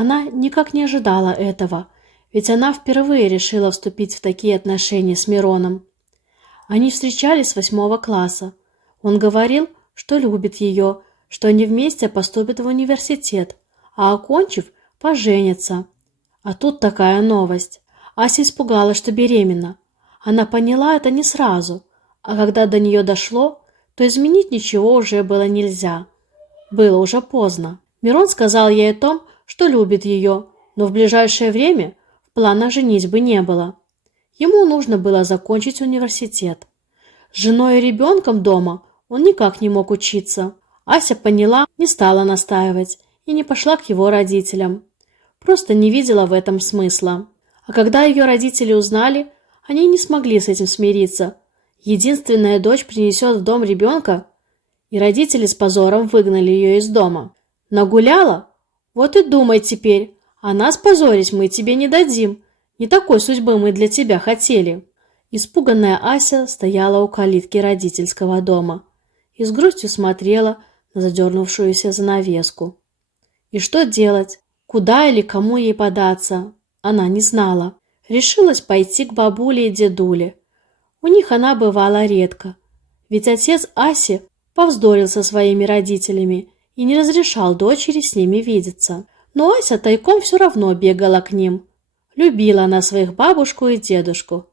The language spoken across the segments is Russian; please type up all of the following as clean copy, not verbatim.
Она никак не ожидала этого, ведь она впервые решила вступить в такие отношения с Мироном. Они встречались с 8 класса. Он говорил, что любит ее, что они вместе поступят в университет, а окончив, поженятся. А тут такая новость. Ася испугалась, что беременна. Она поняла это не сразу, а когда до нее дошло, то изменить ничего уже было нельзя. Было уже поздно. Мирон сказал ей о том, что любит ее, но в ближайшее время в планах женитьбы не было. Ему нужно было закончить университет. С женой и ребенком дома он никак не мог учиться. Ася поняла, не стала настаивать и не пошла к его родителям. Просто не видела в этом смысла. А когда ее родители узнали, они не смогли с этим смириться. Единственная дочь принесет в дом ребенка, и родители с позором выгнали ее из дома. Нагуляла? Вот и думай теперь, а нас позорить мы тебе не дадим. Не такой судьбы мы для тебя хотели. Испуганная Ася стояла у калитки родительского дома и с грустью смотрела на задернувшуюся занавеску. И что делать? Куда или кому ей податься? Она не знала. Решилась пойти к бабуле и дедуле. У них она бывала редко, ведь отец Аси повздорил со своими родителями и не разрешал дочери с ними видеться. Но Ася тайком все равно бегала к ним. Любила она своих бабушку и дедушку.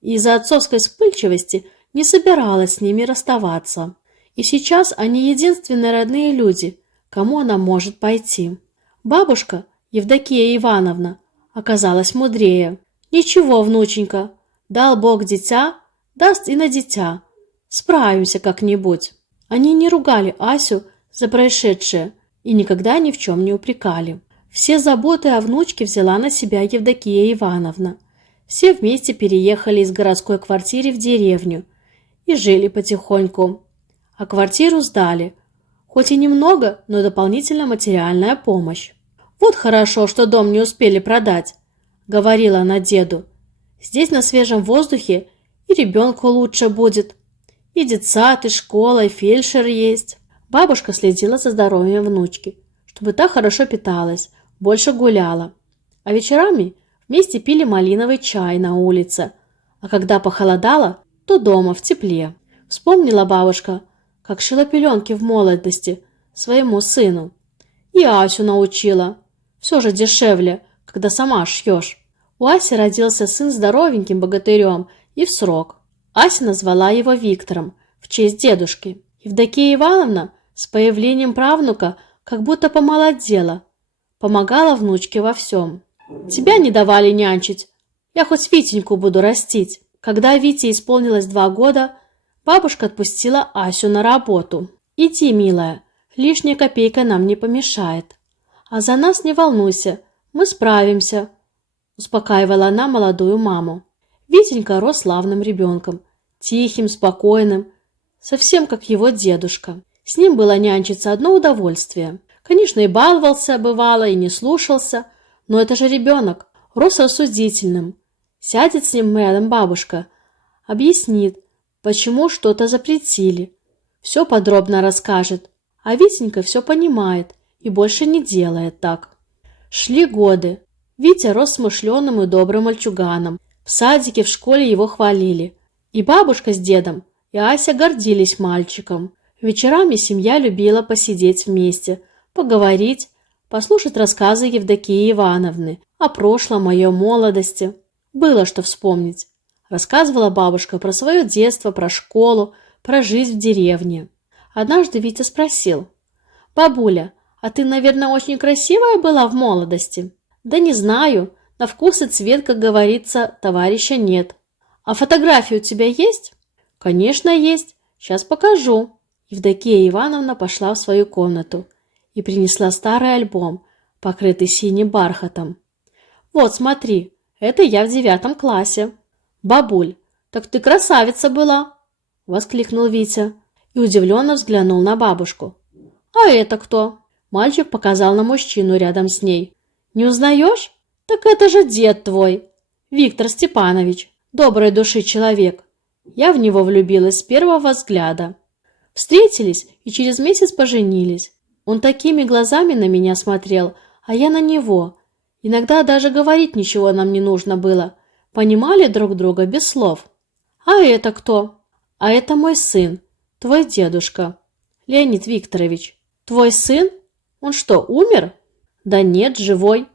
И из-за отцовской вспыльчивости не собиралась с ними расставаться. И сейчас они единственные родные люди, кому она может пойти. Бабушка, Евдокия Ивановна, оказалась мудрее. «Ничего, внученька, дал Бог дитя, даст и на дитя. Справимся как-нибудь». Они не ругали Асю за происшедшее и никогда ни в чем не упрекали. Все заботы о внучке взяла на себя Евдокия Ивановна. Все вместе переехали из городской квартиры в деревню и жили потихоньку. А квартиру сдали. Хоть и немного, но дополнительная материальная помощь. «Вот хорошо, что дом не успели продать», — говорила она деду. «Здесь на свежем воздухе и ребенку лучше будет. И детсад, и школа, и фельдшер есть». Бабушка следила за здоровьем внучки, чтобы та хорошо питалась, больше гуляла. А вечерами вместе пили малиновый чай на улице, а когда похолодало, то дома в тепле. Вспомнила бабушка, как шила пеленки в молодости своему сыну. И Асю научила. Все же дешевле, когда сама шьешь. У Аси родился сын здоровеньким богатырем и в срок. Ася назвала его Виктором в честь дедушки. Евдокия Ивановна с появлением правнука как будто помолодела, помогала внучке во всем. «Тебя не давали нянчить, я хоть Витеньку буду растить». Когда Вите исполнилось 2 года, бабушка отпустила Асю на работу. «Иди, милая, лишняя копейка нам не помешает. А за нас не волнуйся, мы справимся», — успокаивала она молодую маму. Витенька рос славным ребенком, тихим, спокойным, совсем как его дедушка. С ним было нянчиться одно удовольствие. Конечно, и баловался, бывало, и не слушался, но это же ребенок, рос рассудительным. Сядет с ним рядом бабушка, объяснит, почему что-то запретили, все подробно расскажет, а Витенька все понимает и больше не делает так. Шли годы. Витя рос смышленым и добрым мальчуганом. В садике, в школе его хвалили. И бабушка с дедом, и Ася гордились мальчиком. Вечерами семья любила посидеть вместе, поговорить, послушать рассказы Евдокии Ивановны о прошлом, о ее молодости. Было что вспомнить. Рассказывала бабушка про свое детство, про школу, про жизнь в деревне. Однажды Витя спросил: «Бабуля, а ты, наверное, очень красивая была в молодости?» «Да не знаю, на вкус и цвет, как говорится, товарища нет». «А фотографии у тебя есть?» «Конечно, есть. Сейчас покажу». Евдокия Ивановна пошла в свою комнату и принесла старый альбом, покрытый синим бархатом. «Вот, смотри, это я в 9 классе». «Бабуль, так ты красавица была!» — воскликнул Витя и удивленно взглянул на бабушку. «А это кто?» Мальчик показал на мужчину рядом с ней. «Не узнаешь? Так это же дед твой, Виктор Степанович, доброй души человек. Я в него влюбилась с первого взгляда. Встретились и через месяц поженились. Он такими глазами на меня смотрел, а я на него. Иногда даже говорить ничего нам не нужно было. Понимали друг друга без слов. А это кто? А это мой сын, твой дедушка. Леонид Викторович. Твой сын? Он что, умер? Да нет, живой.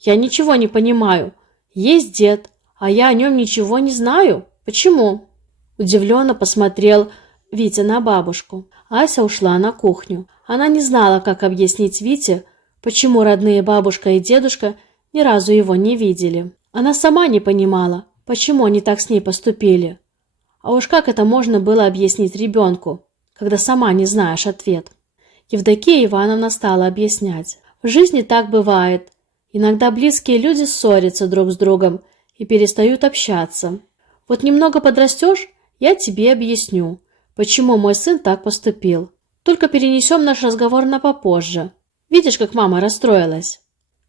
Я ничего не понимаю. Есть дед, а я о нем ничего не знаю. Почему? Удивленно посмотрел Витя на бабушку. Ася ушла на кухню. Она не знала, как объяснить Вите, почему родные бабушка и дедушка ни разу его не видели. Она сама не понимала, почему они так с ней поступили. А уж как это можно было объяснить ребенку, когда сама не знаешь ответ? Евдокия Ивановна стала объяснять. В жизни так бывает. Иногда близкие люди ссорятся друг с другом и перестают общаться. Вот немного подрастешь, я тебе объясню, почему мой сын так поступил. Только перенесем наш разговор на попозже. Видишь, как мама расстроилась?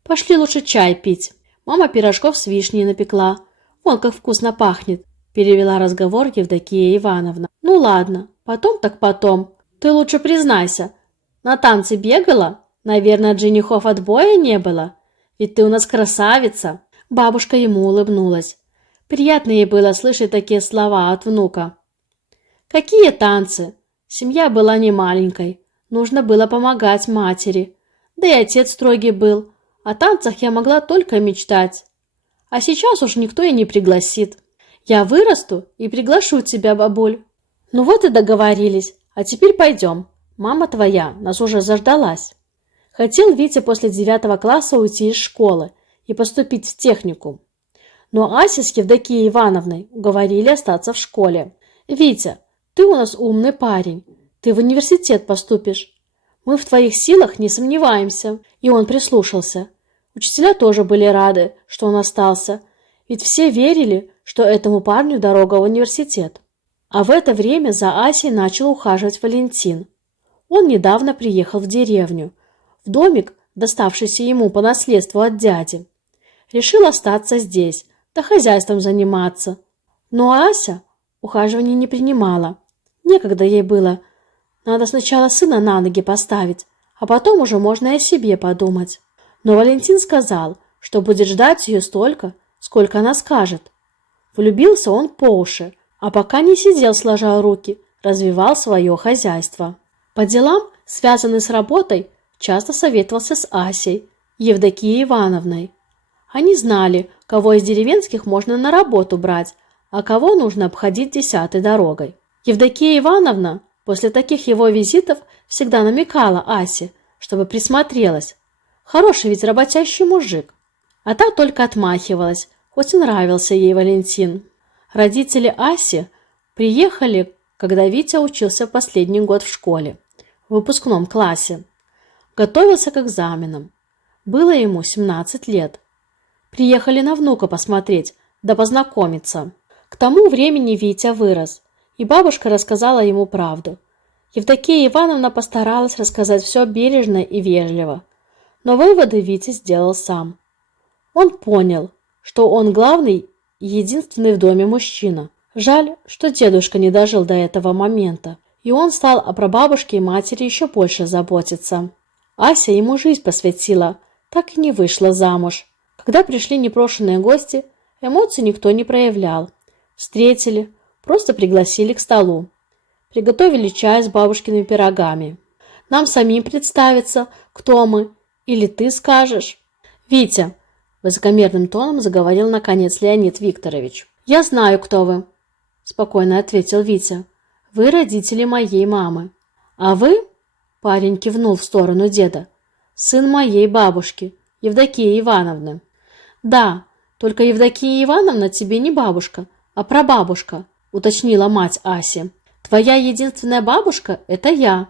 Пошли лучше чай пить. Мама пирожков с вишней напекла. Вон как вкусно пахнет, перевела разговор Евдокия Ивановна. Ну ладно, потом так потом. Ты лучше признайся, на танцы бегала? Наверное, от женихов отбоя не было? Ведь ты у нас красавица. Бабушка ему улыбнулась. Приятно ей было слышать такие слова от внука. Какие танцы? Семья была не маленькой. Нужно было помогать матери. Да и отец строгий был. О танцах я могла только мечтать. А сейчас уж никто и не пригласит. Я вырасту и приглашу тебя, бабуль. Ну вот и договорились. А теперь пойдем. Мама твоя нас уже заждалась. Хотел Витя после 9 класса уйти из школы и поступить в техникум. Но Ася с Евдокией Ивановной уговорили остаться в школе. «Витя, ты у нас умный парень. Ты в университет поступишь. Мы в твоих силах не сомневаемся». И он прислушался. Учителя тоже были рады, что он остался, ведь все верили, что этому парню дорога в университет. А в это время за Асей начал ухаживать Валентин. Он недавно приехал в деревню, в домик, доставшийся ему по наследству от дяди. Решил остаться здесь, да хозяйством заниматься. Но Ася ухаживания не принимала. Некогда ей было. Надо сначала сына на ноги поставить, а потом уже можно и о себе подумать. Но Валентин сказал, что будет ждать ее столько, сколько она скажет. Влюбился он по уши, а пока не сидел сложа руки, развивал свое хозяйство. По делам, связанным с работой, часто советовался с Асей, Евдокией Ивановной. Они знали, кого из деревенских можно на работу брать, а кого нужно обходить 10-й дорогой. Евдокия Ивановна после таких его визитов всегда намекала Асе, чтобы присмотрелась. Хороший ведь работящий мужик. А та только отмахивалась, хоть и нравился ей Валентин. Родители Аси приехали, когда Витя учился в последний год в школе, в выпускном классе. Готовился к экзаменам. Было ему 17 лет. Приехали на внука посмотреть, да познакомиться. К тому времени Витя вырос, и бабушка рассказала ему правду. Евдокия Ивановна постаралась рассказать все бережно и вежливо, но выводы Витя сделал сам. Он понял, что он главный и единственный в доме мужчина. Жаль, что дедушка не дожил до этого момента, и он стал о прабабушке и матери еще больше заботиться. Ася ему жизнь посвятила, так и не вышла замуж. Когда пришли непрошенные гости, эмоций никто не проявлял. Встретили, просто пригласили к столу. Приготовили чай с бабушкиными пирогами. Нам самим представиться, кто мы, или ты скажешь? Витя, высокомерным тоном заговорил наконец Леонид Викторович. Я знаю, кто вы, спокойно ответил Витя. Вы родители моей мамы. А вы, парень кивнул в сторону деда, сын моей бабушки, Евдокии Ивановны. Да, только Евдокия Ивановна тебе не бабушка, а прабабушка, уточнила мать Аси. Твоя единственная бабушка – это я.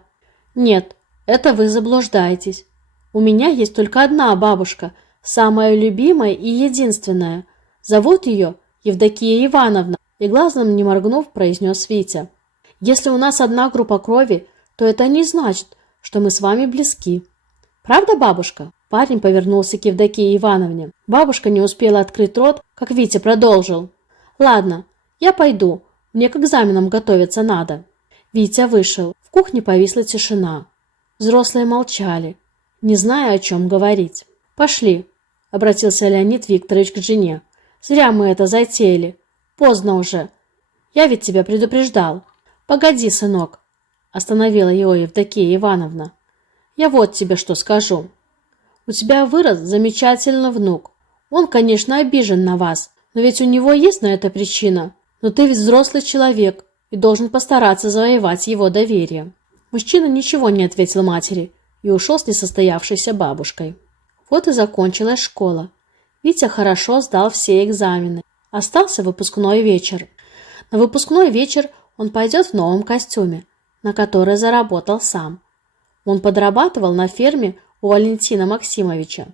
Нет, это вы заблуждаетесь. У меня есть только одна бабушка, самая любимая и единственная. Зовут ее Евдокия Ивановна, и глазом не моргнув, произнес Витя. Если у нас одна группа крови, то это не значит, что мы с вами близки. Правда, бабушка? Парень повернулся к Евдокии Ивановне. Бабушка не успела открыть рот, как Витя продолжил. Ладно, я пойду. Мне к экзаменам готовиться надо. Витя вышел. В кухне повисла тишина. Взрослые молчали, не зная, о чем говорить. «Пошли», — обратился Леонид Викторович к жене. «Зря мы это затеяли. Поздно уже. Я ведь тебя предупреждал». «Погоди, сынок», — остановила его Евдокия Ивановна. «Я вот тебе что скажу. У тебя вырос замечательный внук. Он, конечно, обижен на вас, но ведь у него есть на это причина. Но ты ведь взрослый человек и должен постараться завоевать его доверие». Мужчина ничего не ответил матери и ушел с несостоявшейся бабушкой. Вот и закончилась школа. Витя хорошо сдал все экзамены. Остался выпускной вечер. На выпускной вечер он пойдет в новом костюме, на который заработал сам. Он подрабатывал на ферме у Валентина Максимовича.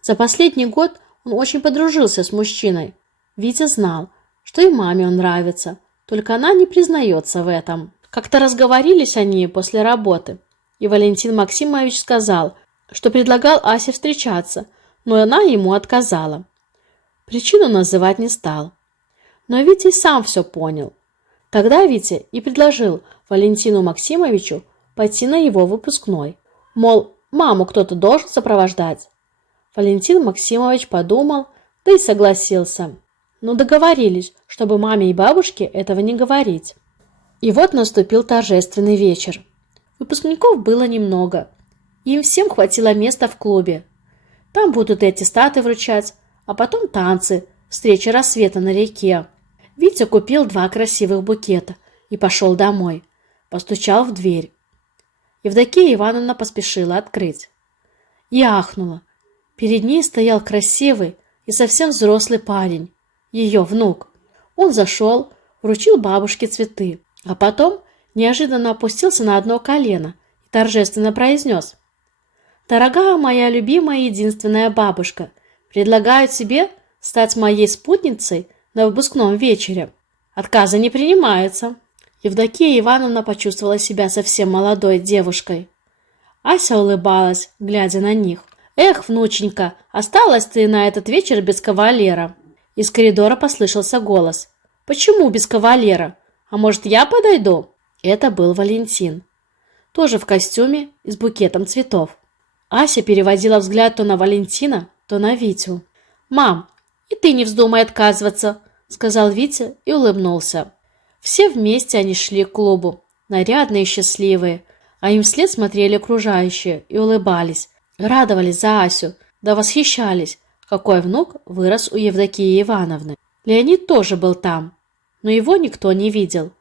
За последний год он очень подружился с мужчиной. Витя знал, что и маме он нравится, только она не признается в этом. Как-то разговорились они после работы, и Валентин Максимович сказал, что предлагал Асе встречаться, но она ему отказала. Причину называть не стал. Но Витя и сам все понял. Тогда Витя и предложил Валентину Максимовичу пойти на его выпускной. Мол, маму кто-то должен сопровождать. Валентин Максимович подумал, да и согласился. Но договорились, чтобы маме и бабушке этого не говорить. И вот наступил торжественный вечер. Выпускников было немного. Им всем хватило места в клубе. Там будут и аттестаты вручать, а потом танцы, встреча рассвета на реке. Витя купил 2 красивых букета и пошел домой. Постучал в дверь. Евдокия Ивановна поспешила открыть. И ахнула. Перед ней стоял красивый и совсем взрослый парень, ее внук. Он зашел, вручил бабушке цветы, а потом неожиданно опустился на одно колено и торжественно произнес: «Дорогая моя любимая единственная бабушка, предлагаю тебе стать моей спутницей на выпускном вечере. Отказа не принимается». Евдокия Ивановна почувствовала себя совсем молодой девушкой. Ася улыбалась, глядя на них. «Эх, внученька, осталась ты на этот вечер без кавалера». Из коридора послышался голос. «Почему без кавалера? А может, я подойду?» Это был Валентин. Тоже в костюме и с букетом цветов. Ася переводила взгляд то на Валентина, то на Витю. «Мам, и ты не вздумай отказываться», — сказал Витя и улыбнулся. Все вместе они шли к клубу, нарядные и счастливые, а им вслед смотрели окружающие и улыбались, радовались за Асю, да восхищались, какой внук вырос у Евдокии Ивановны. Леонид тоже был там, но его никто не видел.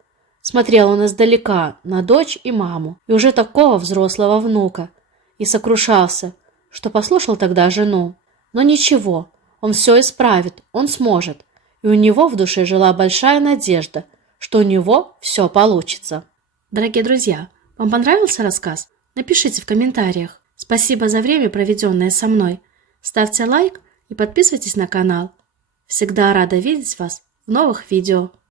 Смотрел он издалека на дочь и маму, и уже такого взрослого внука, и сокрушался, что послушал тогда жену. Но ничего, он все исправит, он сможет, и у него в душе жила большая надежда, что у него все получится. Дорогие друзья, вам понравился рассказ? Напишите в комментариях. Спасибо за время, проведенное со мной. Ставьте лайк и подписывайтесь на канал. Всегда рада видеть вас в новых видео.